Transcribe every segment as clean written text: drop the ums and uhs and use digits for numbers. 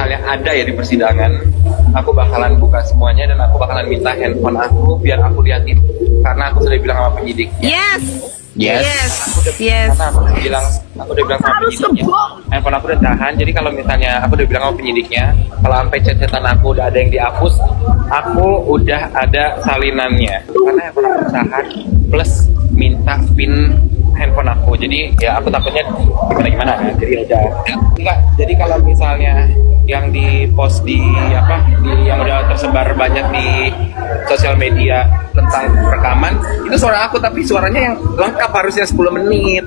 misalnya ada ya di persidangan, aku bakalan buka semuanya dan aku bakalan minta handphone aku biar aku liatin, karena aku sudah bilang sama penyidik. Yes. Karena aku udah bilang sama penyidiknya, handphone aku udah tahan. Jadi kalau misalnya aku udah bilang sama penyidiknya, kalau sampai chat-chatan aku udah ada yang dihapus, aku udah ada salinannya. Karena handphone aku tahan, plus minta pin handphone aku. Jadi ya aku takutnya gimana kan. Jadi aja. Enggak. Jadi kalau misalnya yang di post yang udah tersebar banyak di sosial media tentang rekaman, itu suara aku tapi suaranya yang lengkap harusnya 10 menit.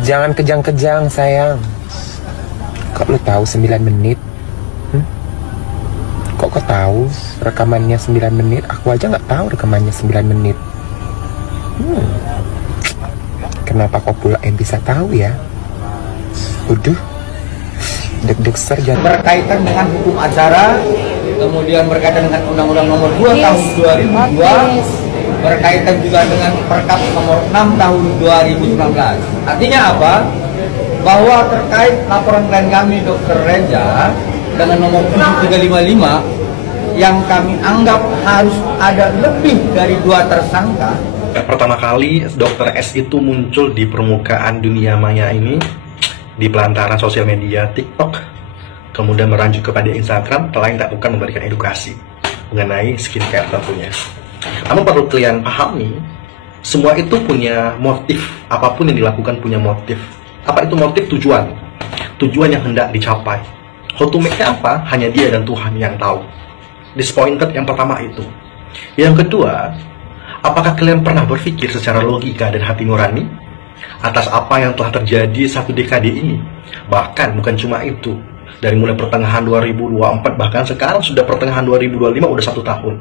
Jangan kejang-kejang sayang. Kok lu tahu 9 menit? Kok kau tahu rekamannya 9 menit? Aku aja nggak tahu rekamannya 9 menit. Kenapa kau pula yang bisa tahu ya? Uduh, deg-deg serja. Berkaitan dengan hukum acara, kemudian berkaitan dengan Undang-Undang Nomor 2 Tahun 2002, berkaitan juga dengan Perkap Nomor 6 Tahun 2019. Artinya apa? Bahwa terkait laporan klien kami Dr. Reza dengan nomor 7355 yang kami anggap harus ada lebih dari 2 tersangka. Pertama kali Dr. S itu muncul di permukaan dunia maya ini di pelantaran sosial media TikTok, kemudian meranjuk kepada Instagram, selain tak bukan memberikan edukasi mengenai skincare tentunya. Namun perlu kalian pahami, semua itu punya motif, apapun yang dilakukan punya motif. Apa itu motif? Tujuan yang hendak dicapai. How to make-nya apa? Hanya dia dan Tuhan yang tahu. Disappointed yang pertama itu. Yang kedua, apakah kalian pernah berpikir secara logika dan hati nurani atas apa yang telah terjadi 1 dekade ini? Bahkan bukan cuma itu, dari mulai pertengahan 2024, bahkan sekarang sudah pertengahan 2025, udah 1 tahun.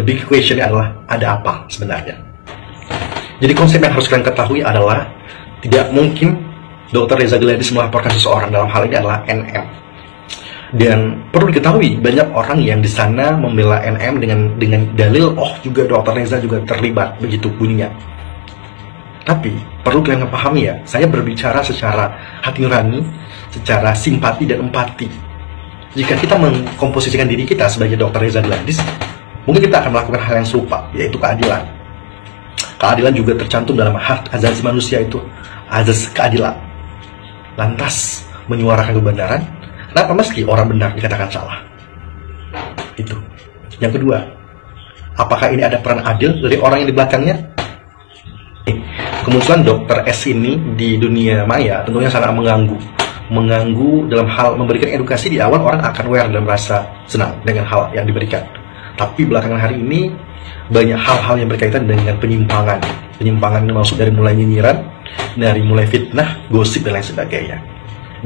The big question adalah, ada apa sebenarnya? Jadi konsep yang harus kalian ketahui adalah, tidak mungkin Dr. Reza Gladys melaporkan seseorang, dalam hal ini adalah NM. Dan perlu diketahui, banyak orang yang di sana membela NM dengan dalil, oh juga Dr. Reza juga terlibat, begitu bunyinya. Tapi perlu kalian pahami ya, saya berbicara secara hati nurani, secara simpati dan empati. Jika kita mengkomposisikan diri kita sebagai Dr. Reza Gladys, mungkin kita akan melakukan hal yang serupa, yaitu keadilan. Keadilan juga tercantum dalam hak asasi manusia, itu azas keadilan. Lantas menyuarakan kebenaran, kenapa meski orang benar dikatakan salah? Itu. Yang kedua, apakah ini ada peran adil dari orang yang di belakangnya? Kemunculan Dr. S ini di dunia maya tentunya sangat mengganggu dalam hal memberikan edukasi. Di awal orang akan aware dan merasa senang dengan hal yang diberikan. Tapi belakangan hari ini banyak hal-hal yang berkaitan dengan penyimpangan maksud dari mulai nyinyiran, dari mulai fitnah, gosip dan lain sebagainya.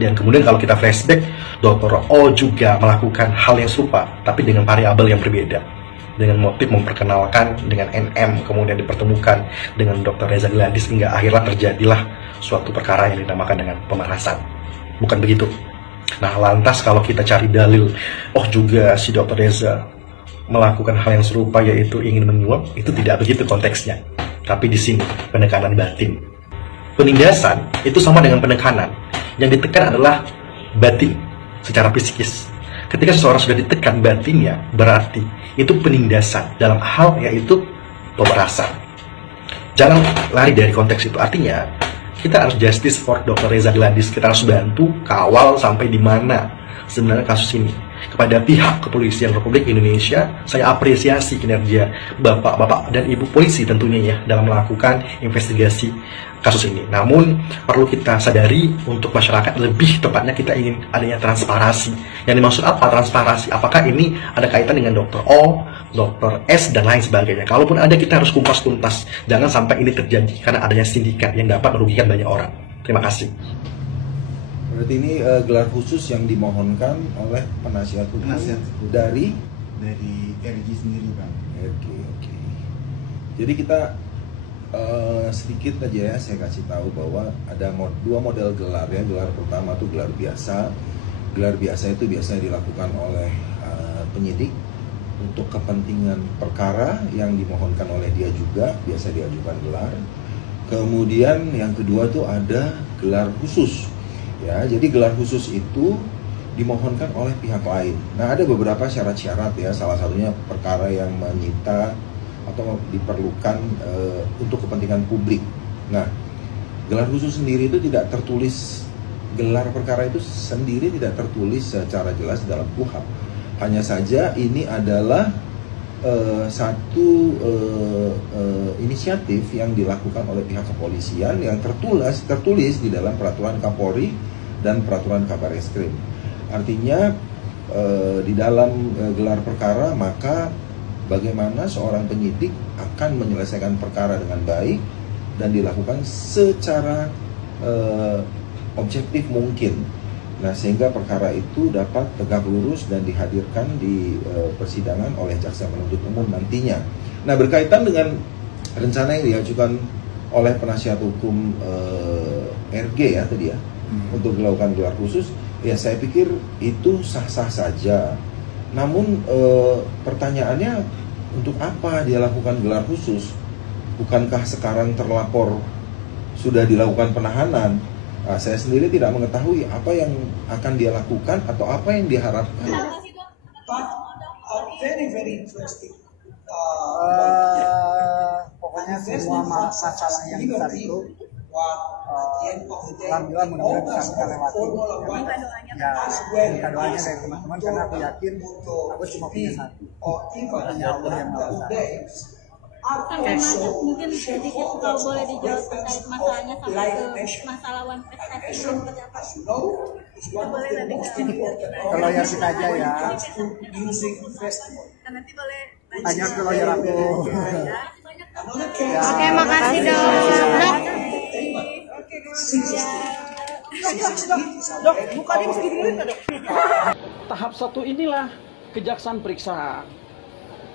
Dan kemudian kalau kita flashback, Dr. O juga melakukan hal yang serupa, tapi dengan variabel yang berbeda, dengan motif memperkenalkan dengan NM, kemudian dipertemukan dengan Dr. Reza Gladys, hingga akhirnya terjadilah suatu perkara yang dinamakan dengan pemerasan. Bukan begitu? Nah, lantas kalau kita cari dalil, oh juga si Dr. Reza melakukan hal yang serupa, yaitu ingin menyuap, itu tidak begitu konteksnya. Tapi di sini penekanan batin. Penindasan itu sama dengan penekanan. Yang ditekan adalah batin secara psikis. Ketika seseorang sudah ditekan batinnya, berarti itu penindasan dalam hal yaitu pemerasan. Jangan lari dari konteks itu. Artinya kita harus justice for Dr. Reza Gladys. Kita harus bantu kawal sampai di mana sebenarnya kasus ini. Kepada pihak kepolisian Republik Indonesia, saya apresiasi kinerja bapak-bapak dan ibu polisi tentunya ya dalam melakukan investigasi kasus ini. Namun perlu kita sadari, untuk masyarakat, lebih tepatnya kita ingin adanya transparansi. Yang dimaksud apa transparansi? Apakah ini ada kaitan dengan Dr. O, Dr. S dan lain sebagainya? Kalaupun ada, kita harus kumpas tuntas. Jangan sampai ini terjadi karena adanya sindikat yang dapat merugikan banyak orang. Terima kasih. Berarti ini gelar khusus yang dimohonkan oleh penasihat hukum dari RG sendiri, Bang. Oke. Jadi kita sedikit aja ya, saya kasih tahu bahwa ada 2 model gelar ya. Gelar pertama itu gelar biasa. Gelar biasa itu biasanya dilakukan oleh penyidik untuk kepentingan perkara yang dimohonkan oleh dia juga, biasa diajukan gelar. Kemudian yang kedua tuh ada gelar khusus. Ya, jadi gelar khusus itu dimohonkan oleh pihak lain. Nah, ada beberapa syarat-syarat ya, salah satunya perkara yang menyita atau diperlukan untuk kepentingan publik. Nah, gelar khusus sendiri itu tidak tertulis, gelar perkara itu sendiri tidak tertulis secara jelas dalam KUHP. Hanya saja ini adalah satu inisiatif yang dilakukan oleh pihak kepolisian yang tertulis di dalam peraturan Kapolri dan peraturan Kabar Eskrim. Artinya di dalam gelar perkara, maka bagaimana seorang penyidik akan menyelesaikan perkara dengan baik dan dilakukan secara objektif mungkin. Nah, sehingga perkara itu dapat tegak lurus dan dihadirkan di persidangan oleh jaksa penuntut umum nantinya. Nah, berkaitan dengan rencana yang diajukan oleh penasihat hukum RG ya tadi ya, untuk dilakukan gelar khusus, ya saya pikir itu sah-sah saja. Namun pertanyaannya, untuk apa dia lakukan gelar khusus? Bukankah sekarang terlapor sudah dilakukan penahanan? Nah, saya sendiri tidak mengetahui apa yang akan dia lakukan atau apa yang diharapkan. Pokoknya semua masalah yang besar itu alhamdulillah mudah-mudahan bisa kita lewati. Ya, minta doanya dari teman-teman karena aku yakin aku cuma punya satu. Hanya Allah yang Maha Besar. Mungkin sedikit kalau boleh dijawab terkait masalahnya sampai ke masalah one prestasi seperti apa? Kita boleh nanti ke lawyer kita aja ya. Nanti boleh tanya ke lawyer aku. Oke, makasih dok. Dok, buka dia segini dok. Tahap 1 inilah kejaksaan periksa.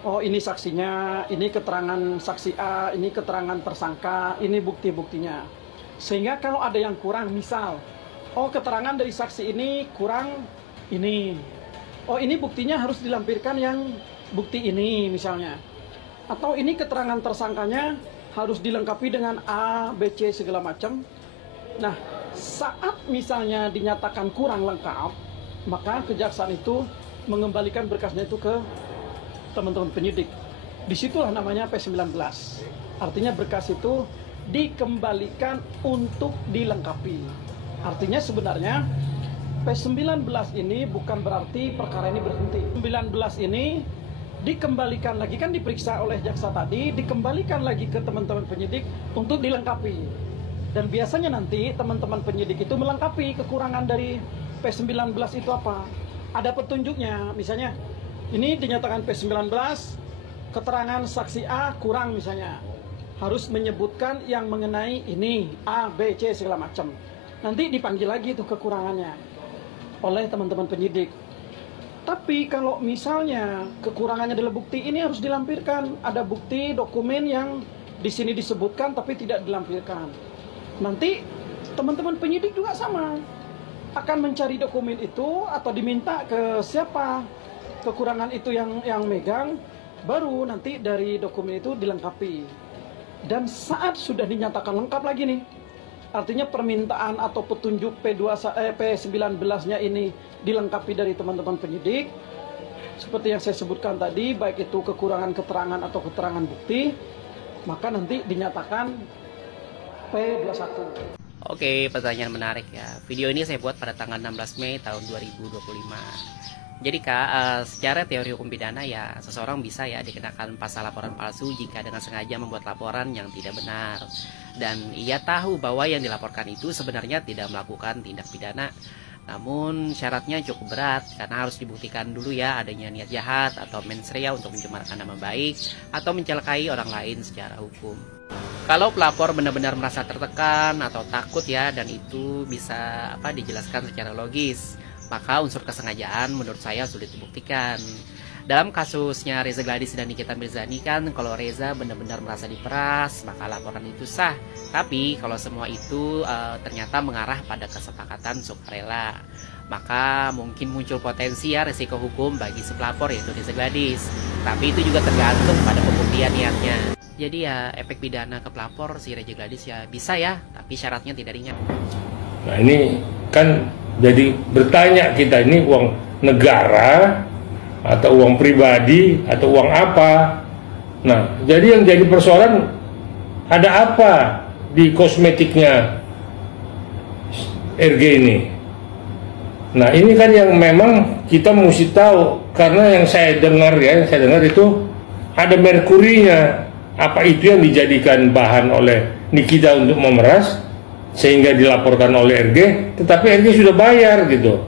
Oh, ini saksinya, ini keterangan saksi A, ini keterangan tersangka, ini bukti-buktinya. Sehingga kalau ada yang kurang, misal, oh keterangan dari saksi ini kurang ini. Oh, ini buktinya harus dilampirkan yang bukti ini misalnya. Atau ini keterangan tersangkanya harus dilengkapi dengan A, B, C segala macam. Nah, saat misalnya dinyatakan kurang lengkap, maka kejaksaan itu mengembalikan berkasnya itu ke teman-teman penyidik. Disitulah namanya P19. Artinya berkas itu dikembalikan untuk dilengkapi. Artinya sebenarnya P19 ini bukan berarti perkara ini berhenti. 19 ini dikembalikan lagi, kan diperiksa oleh jaksa tadi, dikembalikan lagi ke teman-teman penyidik untuk dilengkapi. Dan biasanya nanti teman-teman penyidik itu melengkapi kekurangan dari P19 itu apa. Ada petunjuknya, misalnya ini dinyatakan P19, keterangan saksi A kurang misalnya. Harus menyebutkan yang mengenai ini, A, B, C, segala macam. Nanti dipanggil lagi tuh kekurangannya oleh teman-teman penyidik. Tapi kalau misalnya kekurangannya adalah bukti, ini harus dilampirkan. Ada bukti, dokumen yang di sini disebutkan tapi tidak dilampirkan. Nanti teman-teman penyidik juga sama. Akan mencari dokumen itu atau diminta ke siapa kekurangan itu yang megang, baru nanti dari dokumen itu dilengkapi. Dan saat sudah dinyatakan lengkap lagi nih, artinya permintaan atau petunjuk P19-nya ini dilengkapi dari teman-teman penyidik, seperti yang saya sebutkan tadi, baik itu kekurangan keterangan atau keterangan bukti, maka nanti dinyatakan P21. Oke, pertanyaan menarik ya. Video ini saya buat pada tanggal 16 Mei tahun 2025. Jadi Kak, secara teori hukum pidana ya seseorang bisa ya dikenakan pasal laporan palsu jika dengan sengaja membuat laporan yang tidak benar. Dan ia tahu bahwa yang dilaporkan itu sebenarnya tidak melakukan tindak pidana. Namun syaratnya cukup berat karena harus dibuktikan dulu ya adanya niat jahat atau mens rea untuk mencemarkan nama baik atau mencelakai orang lain secara hukum. Kalau pelapor benar-benar merasa tertekan atau takut ya, dan itu bisa dijelaskan secara logis, maka unsur kesengajaan menurut saya sulit dibuktikan. Dalam kasusnya Reza Gladys dan Nikita Mirzani kan, kalau Reza benar-benar merasa diperas, maka laporan itu sah. Tapi kalau semua itu ternyata mengarah pada kesepakatan sukarela, maka mungkin muncul potensi ya resiko hukum bagi si pelapor yaitu Reza Gladys. Tapi itu juga tergantung pada pembuktian niatnya. Jadi ya efek pidana ke pelapor si Reza Gladys ya bisa ya, tapi syaratnya tidak ringan. Nah ini kan Jadi bertanya kita ini uang negara atau uang pribadi atau uang apa. Nah, jadi yang jadi persoalan ada apa di kosmetiknya RG ini. Nah, ini kan yang memang kita mesti tahu, karena yang saya dengar itu ada merkurinya. Apa itu yang dijadikan bahan oleh Nikita untuk memeras sehingga dilaporkan oleh RG, tetapi RG sudah bayar gitu.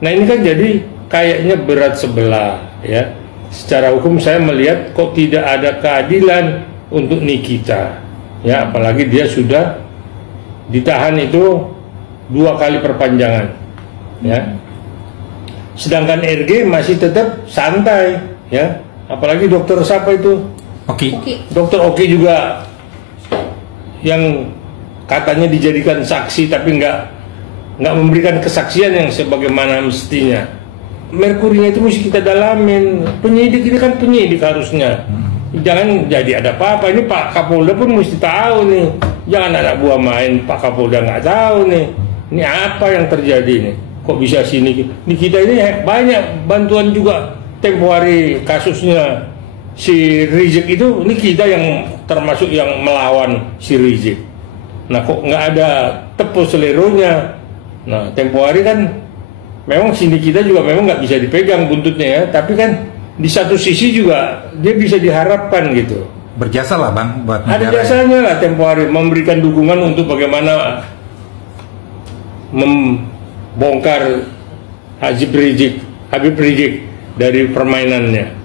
Nah, ini kan jadi kayaknya berat sebelah ya. Secara hukum saya melihat kok tidak ada keadilan untuk Nikita ya, apalagi dia sudah ditahan itu 2 kali perpanjangan ya. Sedangkan RG masih tetap santai ya, apalagi dokter siapa itu? Dokter Oki juga yang katanya dijadikan saksi tapi nggak memberikan kesaksian yang sebagaimana mestinya. Merkurinya itu mesti kita dalamin. Penyidik ini kan penyidik harusnya. Jangan jadi ada apa-apa. Ini Pak Kapolda pun mesti tahu nih. Jangan anak buah main Pak Kapolda nggak tahu nih. Ini apa yang terjadi nih? Kok bisa sini? Di kita ini banyak bantuan juga. Tempo hari kasusnya si Rizik itu, ini kita yang termasuk yang melawan si Rizik. Nah, kok nggak ada tepus seleronya. Nah, tempo hari kan memang sini kita juga memang nggak bisa dipegang buntutnya ya, tapi kan di satu sisi juga dia bisa diharapkan gitu. Berjasa lah Bang buat negara. Ada jasanya lah tempo hari memberikan dukungan untuk bagaimana membongkar Habib Rizik dari permainannya.